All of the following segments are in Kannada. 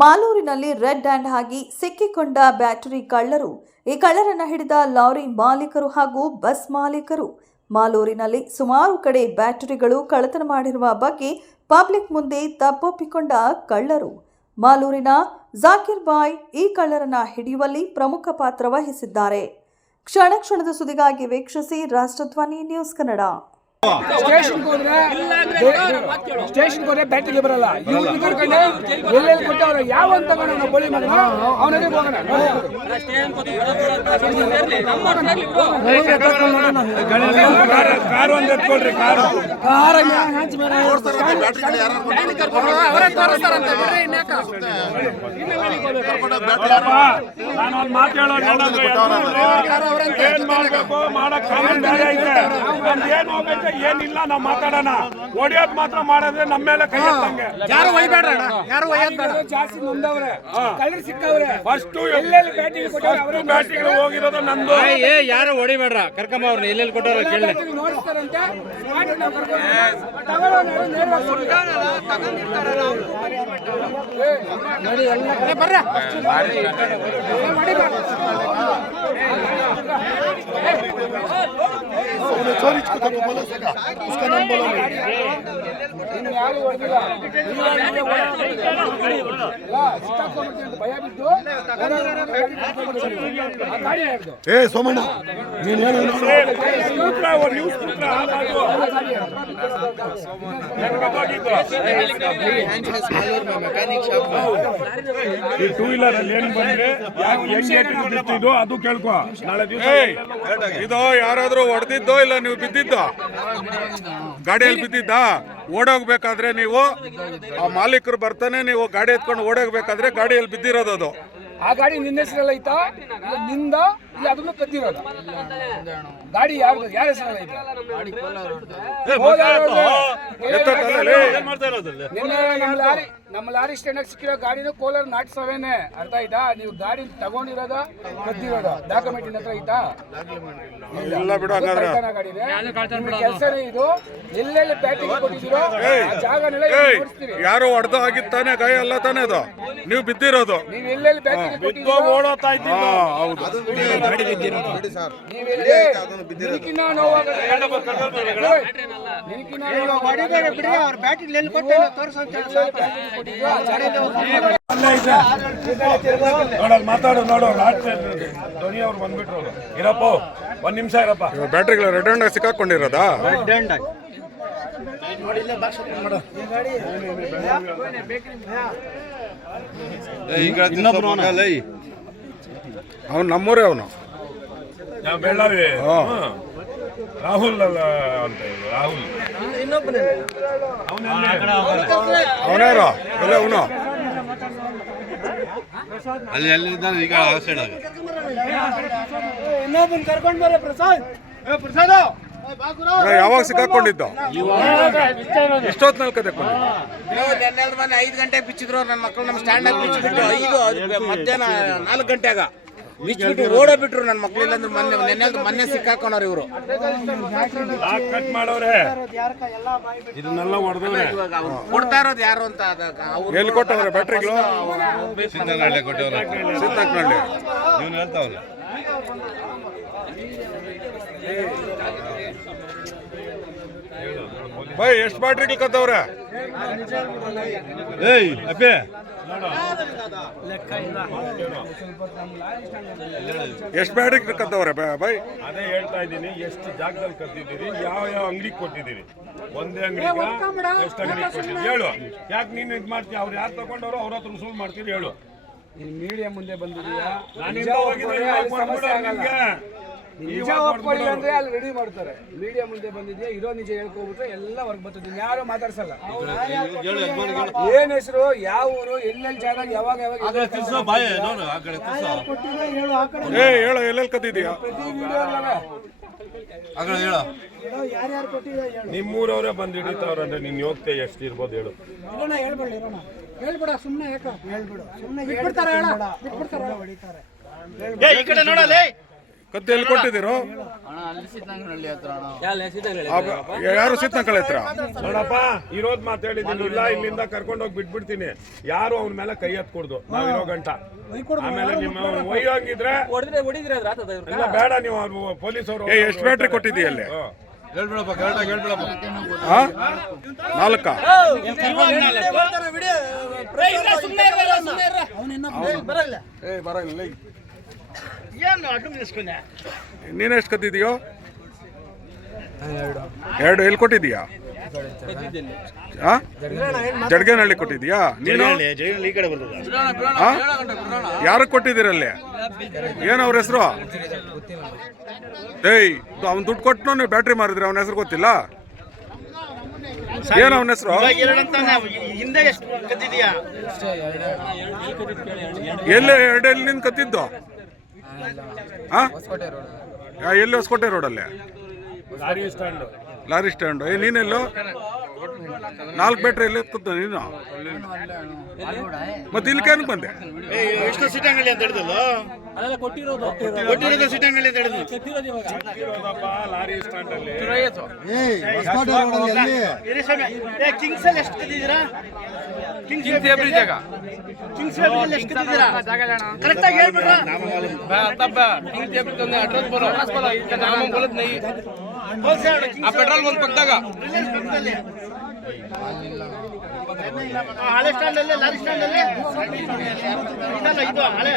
ಮಾಲೂರಿನಲ್ಲಿ ರೆಡ್ ಹ್ಯಾಂಡ್ ಆಗಿ ಸಿಕ್ಕಿಕೊಂಡ ಬ್ಯಾಟರಿ ಕಳ್ಳರು. ಈ ಕಳ್ಳರನ್ನ ಹಿಡಿದ ಲಾರಿ ಮಾಲೀಕರು ಹಾಗೂ ಬಸ್ ಮಾಲೀಕರು. ಮಾಲೂರಿನಲ್ಲಿ ಸುಮಾರು ಕಡೆ ಬ್ಯಾಟರಿಗಳು ಕಳ್ಳತನ ಮಾಡಿರುವ ಬಗ್ಗೆ ಪಬ್ಲಿಕ್ ಮುಂದೆ ತಪ್ಪೊಪ್ಪಿಕೊಂಡ ಕಳ್ಳರು. ಮಾಲೂರಿನ ಜಾಕಿರ್ ಬಾಯ್ ಈ ಕಳ್ಳರನ್ನ ಹಿಡಿಯುವಲ್ಲಿ ಪ್ರಮುಖ ಪಾತ್ರ ವಹಿಸಿದ್ದಾರೆ. ಕ್ಷಣ ಕ್ಷಣದ ಸುದ್ದಿಗಾಗಿ ವೀಕ್ಷಿಸಿ ರಾಷ್ಟ್ರಧ್ವನಿ ನ್ಯೂಸ್ ಕನ್ನಡ. ಸ್ಟೇಷನ್ ಹೋದ್ರೆ ಬ್ಯಾಟ್ರಿಗೆ ಬರಲ್ಲ. ಎಲ್ಲೆಲ್ಲಿ ಕೊಟ್ಟವ್ರ ಯಾವ ತಗೊಂಡು ನಾವು ಬಳಿ ಮಗನ ಅವನಿಗೆ ಹೋಗೋಣ. ಏನಿಲ್ಲ ನಾವು ಮಾತಾಡೋಣ. ಹೊಡಿಯೋದ್ ಮಾತ್ರ ಮಾಡಿದ್ರೆ ನಮ್ಮ ಮೇಲೆ ಕೈ ಎತ್ತಂಗೆ. ಯಾರು ಒಯ್ಬೇಡ್ರ, ಯಾರು ಜಾಸ್ತಿ ನೊಂದವ್ರೆ, ಕಳ್ಳರು ಸಿಕ್ಕವ್ರೆ. ಫಸ್ಟ್ ಎಲ್ಲೆಲ್ಲಿ ಬ್ಯಾಟಿಗೆ ಹೋಗಿರೋದು ನಂದು. ಯಾರು ಹೊಡಿಬೇಡ್ರ, ಕರ್ಕಮ್ಮ ಅವ್ರನ್ನ ಎಲ್ಲೆಲ್ಲಿ ಕೊಟ್ಟವ್ರ ಕೇಳಿ ನೋಡಿಸ್ತಾರಂತೆ. ಬರ್ರ चोरी को बोला सका उसका नाम बोलो ए सोमಣ್ಣ ನೀನು ಈ ಟೂ ವೀಲರ್ ಅಲ್ಲಿ ಏನ್ ಬಂದ್ರೆ ಇದು ಅದು ಕೇಳ್ಕೊ. ನಾಳೆ ದಿವಸ ಇದು ಯಾರಾದ್ರೂ ಹೊಡೆದಿದ್ದೋ ಇಲ್ಲ ನೀವು ಬಿದ್ದಿದ್ದೋ ಗಾಡಿಯಲ್ಲಿ ಬಿದ್ದಿದ್ದ ಓಡೋಗ್ಬೇಕಾದ್ರೆ ನೀವು ಆ ಮಾಲೀಕರು ಬರ್ತಾನೆ ನೀವು ಗಾಡಿ ಎತ್ಕೊಂಡು ಓಡೋಗ್ಬೇಕಾದ್ರೆ ಗಾಡಿಯಲ್ಲಿ ಬಿದ್ದಿರೋದು ಅದು. ಆ ಗಾಡಿ ನಿನ್ನ ಹೆಸರಲ್ಲಿ ಐತಾ ಇಲ್ಲ ನಿಂದ ಇಲ್ಲ ಅದನ್ನು ಕದ್ದಿರೋದು ಗಾಡಿ ಯಾರ್ದು ಯಾರ ಹೆಸರಲ್ಲಿ ಐತೆ? ನಮ್ಮ ಲಾರಿ ಸ್ಟ್ಯಾಂಡ್ ಸಿಕ್ಕಿರೋ ಗಾಡಿನೂ ಕೋಲಾರ ನಾಟ್ಸವೇನೆ. ಅರ್ಥ ಆಯ್ತಾ? ನೀವು ಗಾಡಿ ತಗೊಂಡಿರೋದ ಕದ್ದಿರೋದು ಡಾಕ್ಯುಮೆಂಟ್ ಹತ್ರ ಐತಾ? ಕೆಲಸನೇ ಇದು. ಎಲ್ಲೆಲ್ಲಿ ಬ್ಯಾಟಿಂಗ್ ಕೊಟ್ಟಿದ್ದೀರೋ ಜಾಗನೆಲ್ಲ ತೋರಿಸ್ತೀವಿ. ಯಾರು ಹೊಡೆದು ಆಗಿತ್ತಾನೆ ಗಾಯ ಅಲ್ಲ ತಾನೆ ಅದು, ನೀವು ಬಿದ್ದಿರೋದು. ನೀವು ಎಲ್ಲೆಲ್ಲಿ ಬ್ಯಾಟಿಂಗ್ ಮಾತಾಡು ನೋಡು. ಧೋನಿ ಅವ್ರು ಬಂದ್ಬಿಟ್ರು. ಇರಪ್ಪ ಒಂದ್ ನಿಮಿಷ ಇರಪ್ಪ. ಬ್ಯಾಟ್ರಿಗಳು ರೆಡ್ ಹ್ಯಾಂಡ್ ಸಿಕ್ಕಾಕೊಂಡಿರೋದಾ? ಅವನು ನಮ್ಮೂರೇ, ಅವನು ಬೆಳ್ಳಾವಿ ರಾಹುಲ್ ಅಲ್ಲ ಅಂತ. ರಾಹುಲ್ ಅವನೇರೋ ಎಲ್ಲ ಅವನು ಅಲ್ಲಿ ಎಲ್ಲಿದ್ದಾನೆ ಈಗ ಔಟ್ಸೈಡ್ ಆಗ. ಇನ್ನೊಬ್ಬನ್ ಕರ್ಕೊಂಡ್ ಬರ ಪ್ರಸಾದ್. ಪ್ರಸಾದ್ ಯಾವಾಗ ಸಿಕ್ಕಾಕೊಂಡಿದ್ದು? ಎಷ್ಟೊತ್ತಿನಲ್ಲಿ ಕದಕೊಂಡಿದ್ದು? 5 ಗಂಟೆ ಬಿಚ್ಚಿದ್ರು ನನ್ನ ಮಕ್ಕಳು. ನಮ್ಮ ಸ್ಟ್ಯಾಂಡ್ ಆಗಿ ಬಿಚ್ಚಿಬಿಟ್ಟು ಮಧ್ಯಾಹ್ನ 4 ಗಂಟೆಗ ಬಿಚ್ಚಿಬಿಟ್ಟು ಓಡೋ ಬಿಟ್ರು ನನ್ನ ಮಕ್ಳು. ಇಲ್ಲಾಂದ್ರೆ ಮೊನ್ನೆ ಸಿಕ್ಕಾಕೊಂಡವ್ರು ಇವರು. ಕಟ್ ಮಾಡೋರೆ ಇದನ್ನೆಲ್ಲ ಹೊಡೆದವ್ರೆ. ಕೊಡ್ತಾ ಇರೋದು ಯಾರು ಅಂತ ಎಲ್ಲಿ ಕೊಟ್ಟವ್ರೆ ಬ್ಯಾಟ್ರಿಗಳು? ಸಿದ್ದನಹಳ್ಳಿ ಕೊಟ್ಟವ್ರ. ಸಿದ್ದನಹಳ್ಳಿ ಇವನು ಹೇಳ್ತಾವಲ್ಲ. ಬೈ ಎಷ್ಟು ಬ್ಯಾಟ್ರಿಗಳು ಕದ್ದವ್ರೆ? ಏಯ್ ಅಪ್ಪೆ ಎಷ್ಟು ಬ್ಯಾಟ್ರಿ ಕದ್ದವ್ರೆ ಬೈ? ಅದೇ ಹೇಳ್ತಾ ಇದ್ದೀನಿ. ಎಷ್ಟು ಜಾಗದಲ್ಲಿ ಕದ್ದಿದ್ದೀರಿ, ಯಾವ ಯಾವ ಅಂಗಡಿಗೆ ಕೊಟ್ಟಿದ್ದೀರಿ? ಒಂದೇ ಅಂಗಡಿ ಎಷ್ಟು ಅಂಗಡಿ ಕೊಟ್ಟಿದ್ದೀರಿ ಹೇಳು. ಯಾಕೆ ನೀನು ಇದು ಮಾಡ್ತೀಯ? ಅವ್ರು ಯಾರು ತಗೊಂಡವ್ರು ಅವ್ರ ಹತ್ರ ಸುಳ್ಳು ಮಾಡ್ತೀರಿ ಹೇಳು. ಮೀಡಿಯಾ ಮುಂದೆ ಬಂದಿದೀಯಾ? ನಿಜ ಒಪ್ಕೊಳ್ಳಿ ಅಂದ್ರೆ ಅಲ್ಲಿ ರೆಡಿ ಮಾಡ್ತಾರೆ. ಮೀಡಿಯಾ ಮುಂದೆ ಬಂದಿದ್ಯಾ, ಇರೋ ನಿಜ ಹೇಳ್ಕೊಬಿಟ್ರೆ ಎಲ್ಲ ಹೊರಗೆ ಬರ್ತದೆ. ಯಾರು ಮಾತಾಡ್ಸಲ್ಲ. ಏನ್ ಹೆಸರು, ಯಾವ ಊರು, ಎಲ್ಲೆಲ್ಲಿ ಜಾಗ, ಯಾವಾಗ ಹೇಳು ಎಲ್ಲೆಲ್ಲಿ ಕದ್ದಿದ್ಯಾ? ನಿಮ್ಮೂರವರೇ ಬಂದು ಹಿಡಿತಾವ್ರಂದ್ರೆ ನೀನ್ ಯೋಗ್ಯತೆ ಎಷ್ಟು ಇರ್ಬೋದು ಹೇಳು? ಹೇಳ್ಬೇಡ ಸುಮ್ಮನೆ. ಯಾಕ ಹೇಳ್ಬಿಡು, ಸುಮ್ಮನೆ ಬಿಟ್ಬಿಡ್ತಾರೆ. ಈ ಕಡೆ ನೋಡಲ್ಲ. ಕತ್ತಿ ಎಲ್ಲಿ ಕೊಟ್ಟಿದ್ದೀರೋ ಯಾರು ಸಿದ್ನಕಳೆ ಹತ್ರ ನೋಡಪ್ಪ ಇರೋದ್ ಮಾತು ಹೇಳಿದ್ದೀನಿ ಇಲ್ಲ ಇಲ್ಲಿಂದ ಕರ್ಕೊಂಡು ಹೋಗಿ ಬಿಟ್ಬಿಡ್ತೀನಿ ಯಾರು ಅವನ ಮೇಲೆ ಕೈ ಎತ್ಕೊಡ್ದು ನಾವಿರೋ ಗಂಟ ಆಮೇಲೆ ನಿಮ್ಮ ಒಯ್ಯೋಂಗಿದ್ರೆ ಇಲ್ಲ ಬೇಡ ನೀವು ಪೊಲೀಸರು ಎಷ್ಟು ಬ್ಯಾಟ್ರಿ ಕೊಟ್ಟಿದ್ದೀಯಲ್ಲಿ ಹೇಳ್ಬಿಡಪ್ಪ ಕರೆಕ್ಟಾಗಿ ಹೇಳ್ಬಿಡಪ್ಪ 4 ಬರಲ್ಲ ನೀನೆಷ್ಟು ಕದ್ದಿದೀಯೋ 2 ಎಲ್ಲಿ ಕೊಟ್ಟಿದೀಯಾ ಜಡ್ಗೇನಹಳ್ಳಿ ಕೊಟ್ಟಿದ್ಯಾ ನೀನು ಯಾರು ಕೊಟ್ಟಿದ್ದೀರಲ್ಲಿ ಏನು ಅವ್ರ ಹೆಸರು ಏಯ್ ಅವ್ನು ದುಡ್ಡು ಕೊಟ್ಟು ನೀವು ಬ್ಯಾಟ್ರಿ ಮಾರಿದ್ರೆ ಅವನ ಹೆಸರು ಗೊತ್ತಿಲ್ಲ ಏನು ಅವನ ಹೆಸರು ಎಲ್ಲಿ 2 ಎಲ್ಲಿ ನಿನ್ ಕತ್ತಿದ್ದು ಎಲ್ಲಿ ಹೊಸಕೋಟೆ ರೋಡಲ್ಲಿ ಲಾರಿ ಸ್ಟ್ಯಾಂಡ್ ನೀನೆಲ್ಲೋ 4 ಬ್ಯಾಟ್ರಿ ಎಲ್ಲಿ ಎತ್ಕೊತ ನೀನು ಮತ್ತೆ ಇಲ್ಲಿಕೇನು ಬಂದೆ ಎಷ್ಟು ಸಿಟಂಗಳಿ ಅಂತ ಹೇಳಿದಲ್ಲ ಕೊಟ್ಟಿರೋದು ಸಿಟಂಗಳಿ ಅಂತ ಹೇಳಿದ್ರು ಲಾರಿ ಸ್ಟ್ಯಾಂಡ್ ಅಲ್ಲಿ ಕಿಂಗ್ಸ್ ಅಲ್ಲಿ ಎಷ್ಟು ಕದ್ದಿದ್ದೀರಾ ಕರೆಕ್ಟ್ ಆಗಿ ಹೇಳ್ಬಿಡ್ರ ಪೆಟ್ರೋಲ್ ಬಂಕ್ ಪಕ್ಕದಾಗ ಹಳೆ ಸ್ಟ್ಯಾಂಡ್ ಅಲ್ಲಿ ಲಾರಿ ಸ್ಟ್ಯಾಂಡ್ ಅಲ್ಲಿ ಇದಲ್ಲ ಇದು ಹಳೆ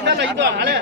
ಇದಲ್ಲ ಇದು ಹಳೆ